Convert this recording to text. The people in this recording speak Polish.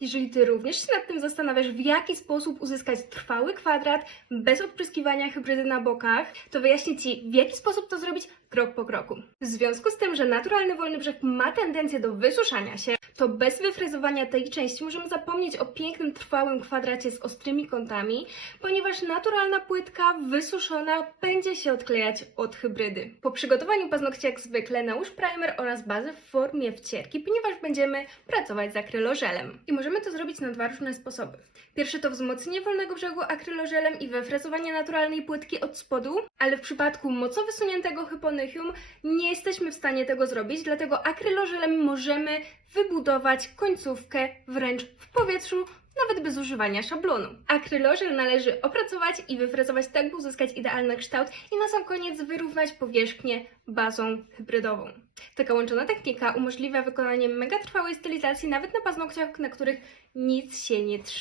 Jeżeli Ty również się nad tym zastanawiasz, w jaki sposób uzyskać trwały kwadrat bez odpryskiwania hybrydy na bokach, to wyjaśnię Ci, w jaki sposób to zrobić krok po kroku. W związku z tym, że naturalny wolny brzeg ma tendencję do wysuszania się, to bez wyfrezowania tej części możemy zapomnieć o pięknym, trwałym kwadracie z ostrymi kątami, ponieważ naturalna płytka wysuszona będzie się odklejać od hybrydy. Po przygotowaniu paznokcia jak zwykle nałóż primer oraz bazę w formie wcierki, ponieważ będziemy pracować z akrylożelem. I możemy to zrobić na dwa różne sposoby. Pierwszy to wzmocnienie wolnego brzegu akrylożelem i wyfrezowanie naturalnej płytki od spodu, ale w przypadku mocno wysuniętego hyponychium nie jesteśmy w stanie tego zrobić, dlatego akrylożelem możemy wybudować końcówkę wręcz w powietrzu, nawet bez używania szablonu. Akrylożel należy opracować i wyfrezować tak, by uzyskać idealny kształt i na sam koniec wyrównać powierzchnię bazą hybrydową. Taka łączona technika umożliwia wykonanie mega trwałej stylizacji nawet na paznokciach, na których nic się nie trzyma.